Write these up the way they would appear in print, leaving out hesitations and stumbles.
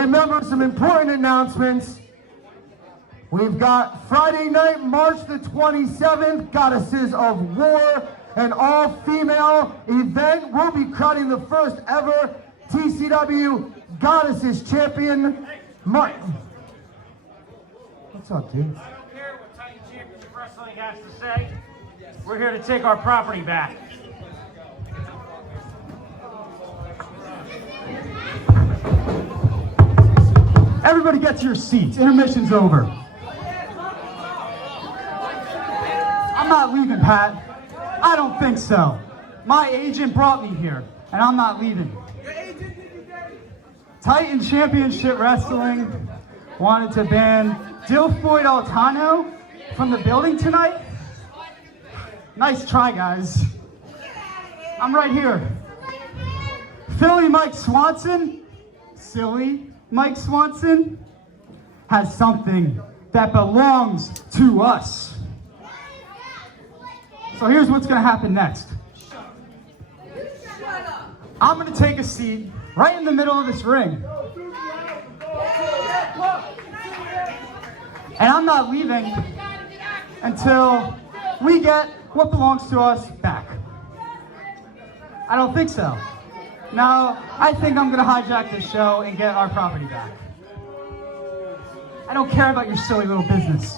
Remember some important announcements. We've got Friday night, March the 27th, Goddesses of War, an all-female event. We'll be crowning the first ever TCW Goddesses Champion. What's up, dude? I don't care what Titan Championship Wrestling has to say. We're here to take our property back. Everybody get to your seats. Intermission's over. I'm not leaving, Pat. I don't think so. My agent brought me here, and I'm not leaving. Titan Championship Wrestling wanted to ban Dilfoyd Altano from the building tonight. Nice try, guys. I'm right here. Philly Mike Swanson, silly Mike Swanson, has something that belongs to us. So here's what's gonna happen next. I'm gonna take a seat right in the middle of this ring. And I'm not leaving until we get what belongs to us back. I don't think so. No, I think I'm gonna hijack this show and get our property back. I don't care about your silly little business.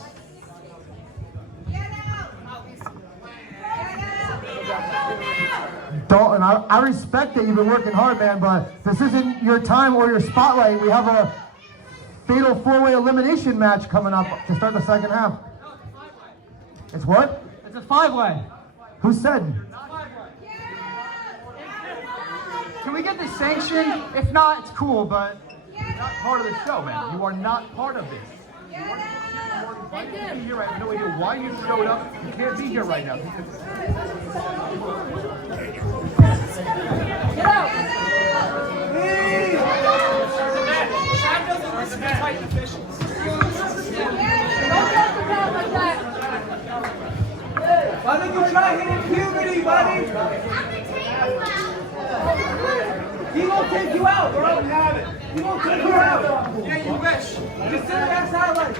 Dalton, I respect that you've been working hard, man, but this isn't your time or your spotlight. We have a fatal four-way elimination match coming up to start the second half. It's what? It's a five-way. Who said? Can we get this sanctioned? If not, it's cool, but... You're not part of the show, man. You are not part of this. You are invited to be here. I have no idea why you showed up. You can't be here right now. Get out! Chad doesn't listen to Titan officials. Don't get the ball like that. Why don't you try hitting puberty, buddy? He won't take you out, bro. He won't take you out. Yeah, you wish. Just send us highlights.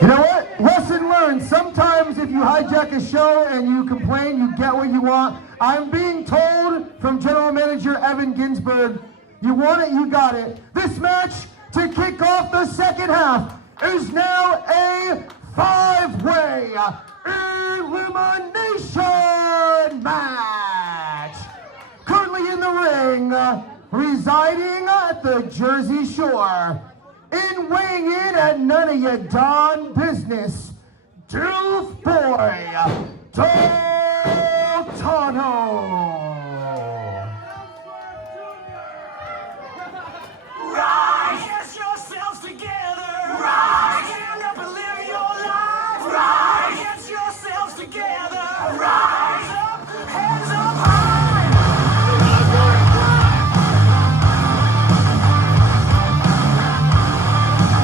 You know what? Lesson learned. Sometimes if you hijack a show and you complain, you get what you want. I'm being told from General Manager Evan Ginsberg, you want it, you got it. This match to kick off the second half is now a five-way elimination match. Currently in the ring, residing at the Jersey Shore, in weighing in at none of your darn business, Doof Boy, Totowa. Rise, get yourselves together. Rise, stand up and live your life. Rise, get yourselves together. Rise up, hands up high.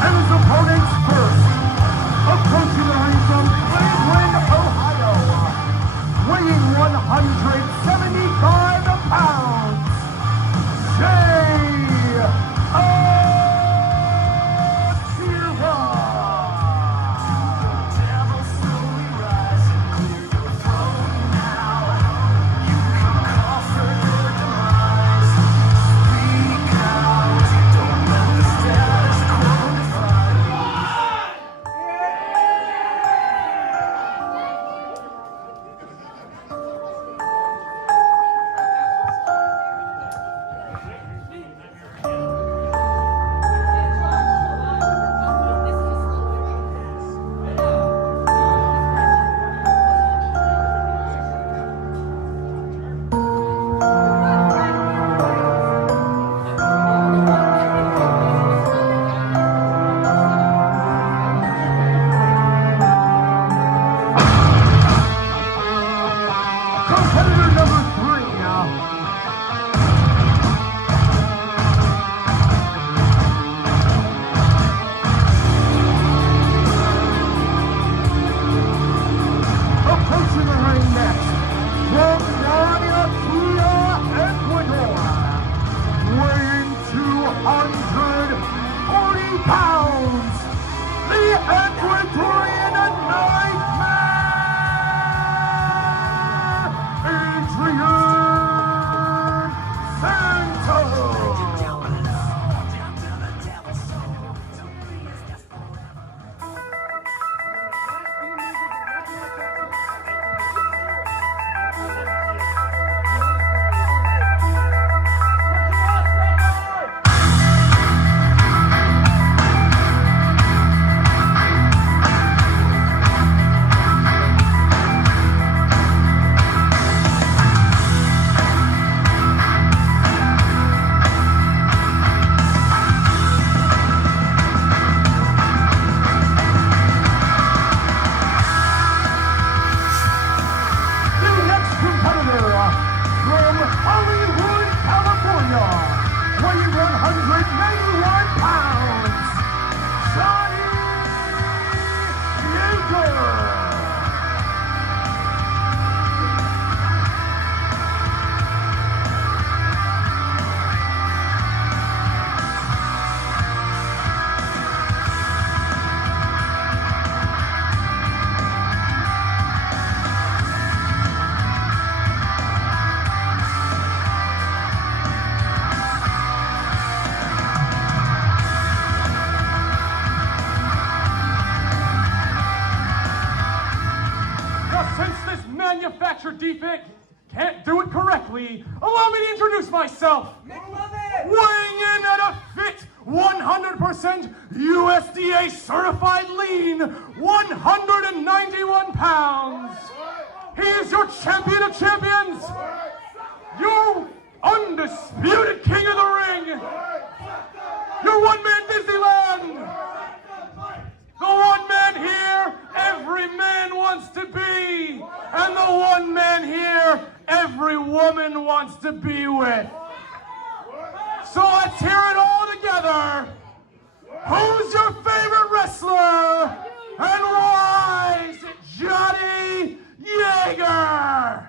And his opponents first, approaching the ring from Cleveland, Ohio, weighing 170 manufactured defect can't do it correctly, allow me to introduce myself. Weighing in at a fit 100% USDA certified lean, 191 pounds. He is your champion of champions, your undisputed king of the ring, your one-man Disneyland, the one man here every man wants to be, and the one man here every woman wants to be with. So let's hear it all together. Who's your favorite wrestler? And why is it Johnny Jager?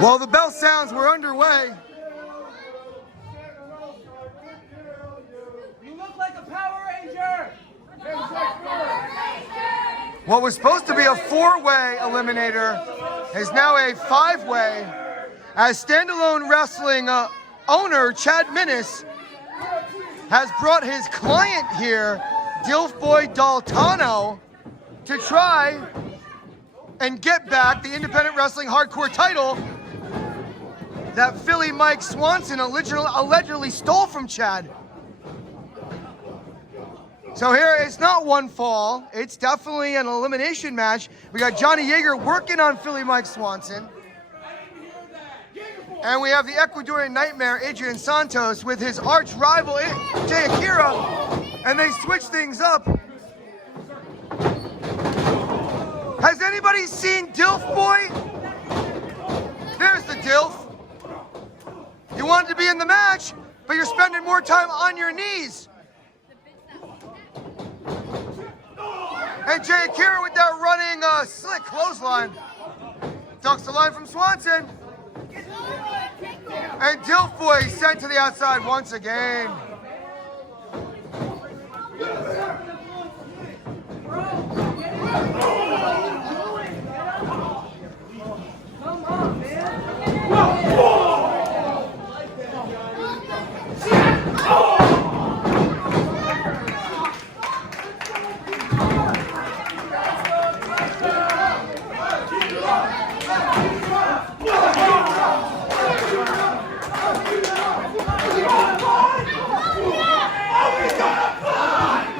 Well, the bell sounds, we're underway. You look like a Power Ranger. What was supposed to be a four-way eliminator is now a five-way, as standalone wrestling owner Chad Minnis has brought his client here, Dilf Boy Daltano, to try and get back the independent wrestling hardcore title that Philly Mike Swanson allegedly stole from Chad. So here, it's not one fall, it's definitely an elimination match. We got Johnny Jager working on Philly Mike Swanson. And we have the Ecuadorian Nightmare, Adrian Santos, with his arch rival, Akira, and they switch things up. Has anybody seen Dilf Boy? There's the Dilf. You wanted to be in the match, but you're spending more time on your knees. And Akira with that running slick clothesline. Ducks the line from Swanson. And Dilf Boy sent to the outside once again. Come on, man.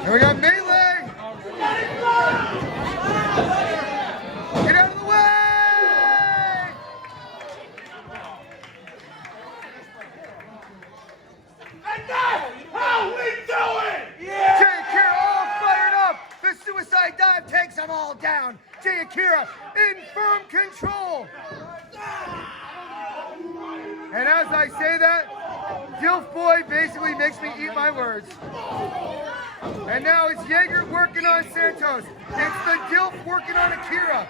And we got melee. Get out of the way. And that's how we do it! Akira all fired up. The suicide dive takes them all down. Akira in firm control. And as I say that, Dilf Boy basically makes me eat my words. And now it's Jager working on Santos. It's the Dilf working on Akira.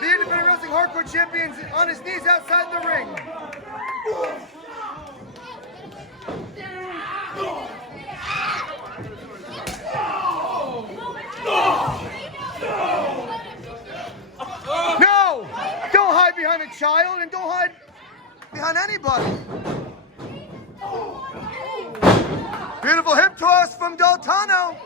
The independent wrestling hardcore champion's on his knees outside the ring. No! Don't hide behind a child and don't hide behind anybody. Beautiful hip Santos from Daltano.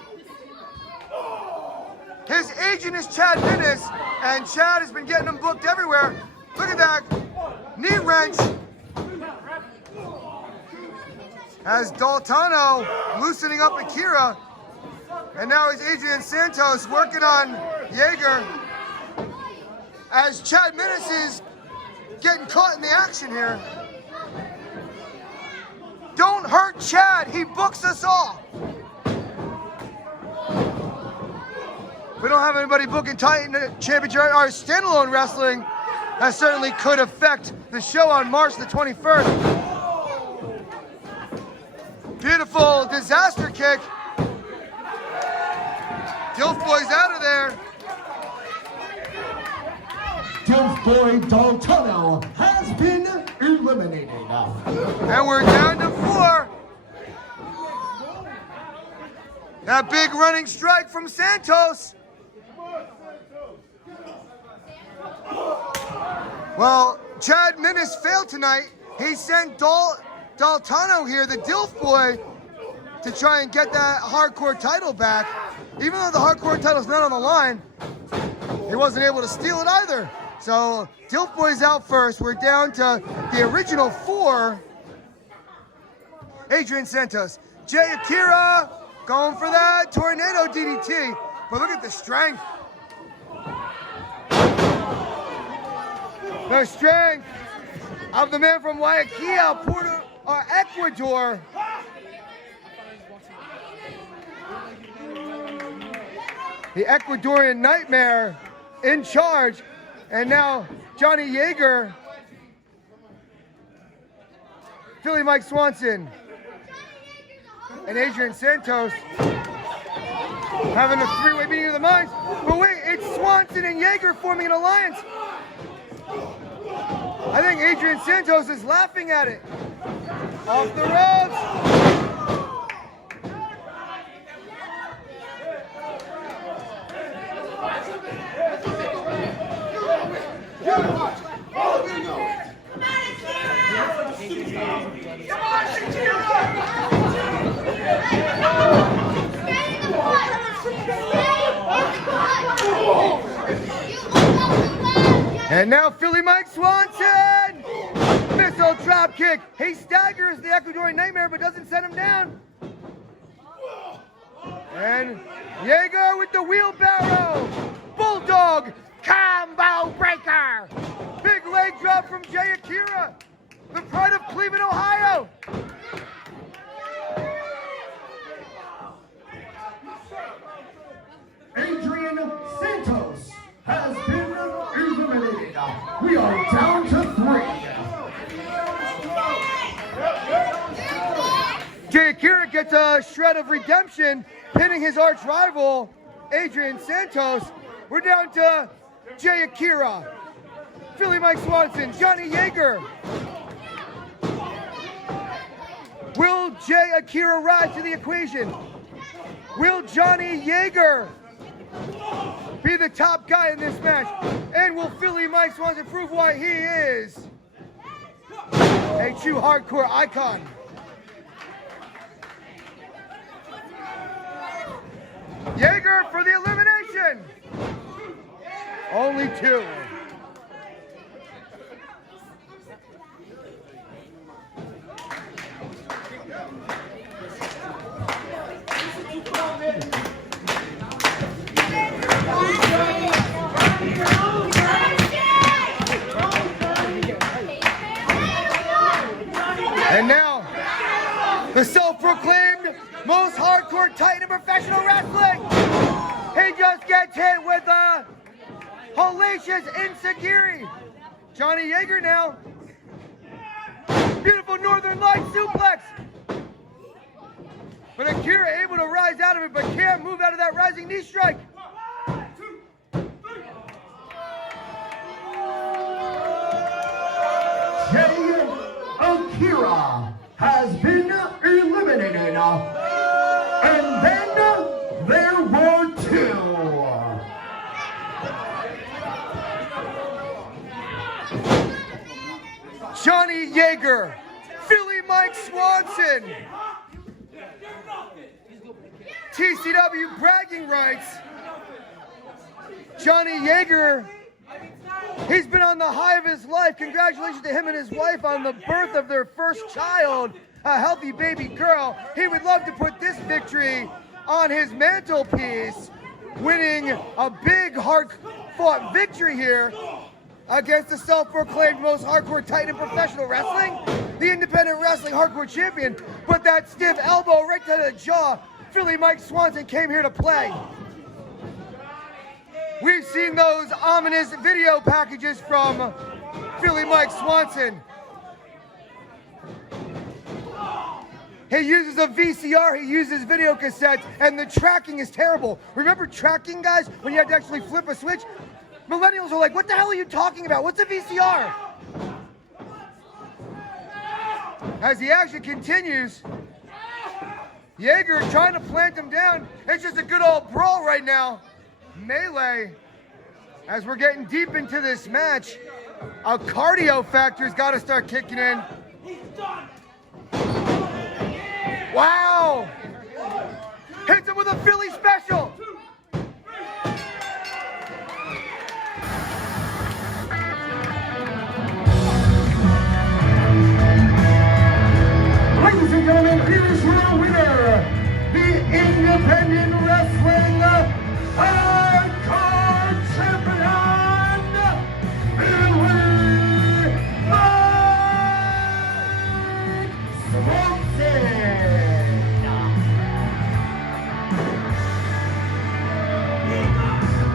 His agent is Chad Minnis, and Chad has been getting him booked everywhere. Look at that knee wrench. As Daltano loosening up Akira, and now it's Adrian Santos working on Jager. As Chad Minnis is getting caught in the action here. Don't hurt Chad, he books us all. We don't have anybody booking Titan Championship or standalone wrestling. That certainly could affect the show on March the 21st. Beautiful disaster kick. Dilf Boy's out of there. Dilf Boy Daltano has been eliminated. And we're down to 4. That big running strike from Santos. Well, Chad Minnis failed tonight. He sent Daltano here, the Dilf Boy, to try and get that hardcore title back. Even though the hardcore title's not on the line, he wasn't able to steal it either. So Dilf Boy's out first. We're down to the original 4. Adrian Santos, Jay Akira going for that tornado DDT. But look at the strength. The strength of the man from Guayaquil, Ecuador. The Ecuadorian Nightmare in charge. And now Johnny Jager, Philly Mike Swanson, and Adrian Santos having a 3-way meeting of the minds. But wait, it's Swanson and Jager forming an alliance. I think Adrian Santos is laughing at it. Off the ropes. And now Philly Mike Swanson! Missile drop kick. He staggers the Ecuadorian Nightmare but doesn't set him down. And Jager with the wheelbarrow. Bulldog combo breaker. Big leg drop from Jay Akira, the pride of Cleveland, Ohio. Adrian Santos has been eliminated. We are down to 3. Jay Akira gets a shred of redemption, pinning his arch rival, Adrian Santos. We're down to Jay Akira, Philly Mike Swanson, Johnny Jager. Will Jay Akira rise to the equation? Will Johnny Jager be the top guy in this match? And will Philly Mike Swanson prove why he is a true hardcore icon? Jager for the elimination. Only 2. And now, the self-proclaimed most hardcore titan in professional wrestling. He just gets hit with a hellacious insecurity. Johnny Jager now. Beautiful Northern Light suplex. But Akira able to rise out of it, but can't move out of that rising knee strike. Jay Akira has been eliminated. And then there were 2. Johnny Jager, Philly Mike Swanson. TCW bragging rights. Johnny Jager, he's been on the high of his life. Congratulations to him and his wife on the birth of their first child, a healthy baby girl. He would love to put this victory on his mantelpiece, winning a big, hard-fought victory here against the self-proclaimed most hardcore titan in professional wrestling, the independent wrestling hardcore champion. But that stiff elbow right to the jaw, Philly Mike Swanson came here to play. We've seen those ominous video packages from Philly Mike Swanson. He uses a VCR, he uses video cassettes, and the tracking is terrible. Remember tracking, guys, when you had to actually flip a switch? Millennials are like, what the hell are you talking about? What's a VCR? As the action continues, Jager trying to plant him down. It's just a good old brawl right now. Melee. As we're getting deep into this match, a cardio factor's got to start kicking in. Wow! Hits him with a Philly special. Ladies and gentlemen, here is your winner, the Independent Wrestling Hardcore Champion, Philly Mike Swanson.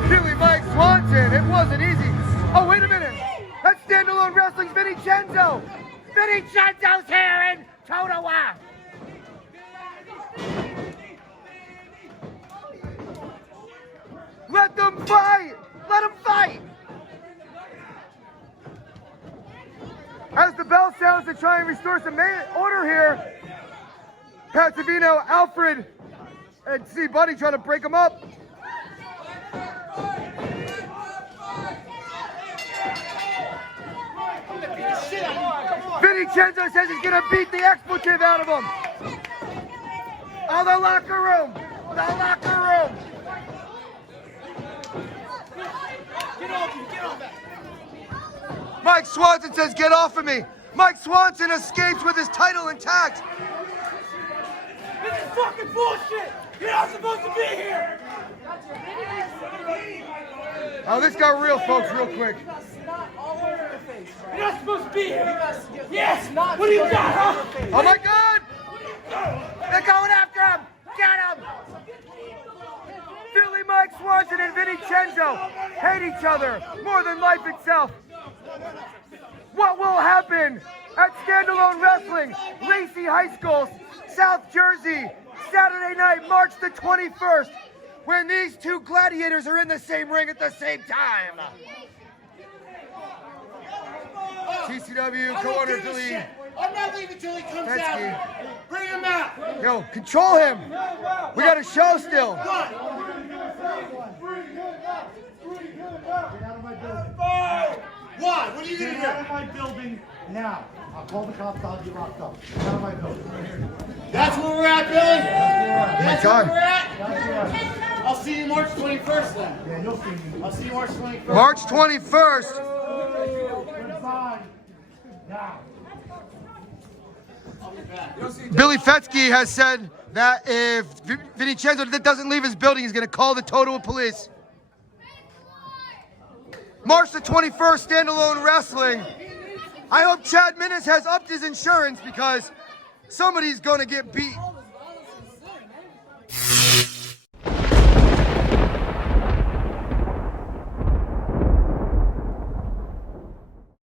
Philly Mike Swanson, it wasn't easy. Oh, wait a minute. That's Standalone Wrestling's Vincenzo. Vincenzo's here in Totowa. Let them fight! Let them fight! As the bell sounds to try and restore some order here, Pat Savino, Alfred, and see Buddy trying to break him up. Vincenzo says he's gonna beat the expletive out of him. Oh, the locker room! The locker room! Mike Swanson says, get off of me. Mike Swanson escapes with his title intact. This is fucking bullshit! You're not supposed to be here! Oh, this got real, folks, real quick. You're not supposed to be here! Yes! What do you got, huh? Oh my God! They're going after him! Get him! Philly Mike Swanson and Vincenzo hate each other more than life itself. What will happen at Standalone Wrestling, Lacey High School, South Jersey, Saturday night, March the 21st, when these two gladiators are in the same ring at the same time? TCW, co-owner Philly. I'm not leaving till he comes out. Bring him out. Yo, control him. We got a show still. Get out of my building. Why? What are you Get gonna out of my building now. I'll call the cops, I'll get locked up. Get out of my building. do? That's where we're at, Billy? That's where God. we're at? That's right. I'll see you March 21st then. Yeah, you'll see me. I'll see you March 21st. March 21st. Goodbye. Now. Billy Fetsky has said that if Vincenzo doesn't leave his building, he's going to call the Totowa police. March the 21st, Standalone Wrestling. I hope Chad Minnis has upped his insurance because somebody's going to get beat.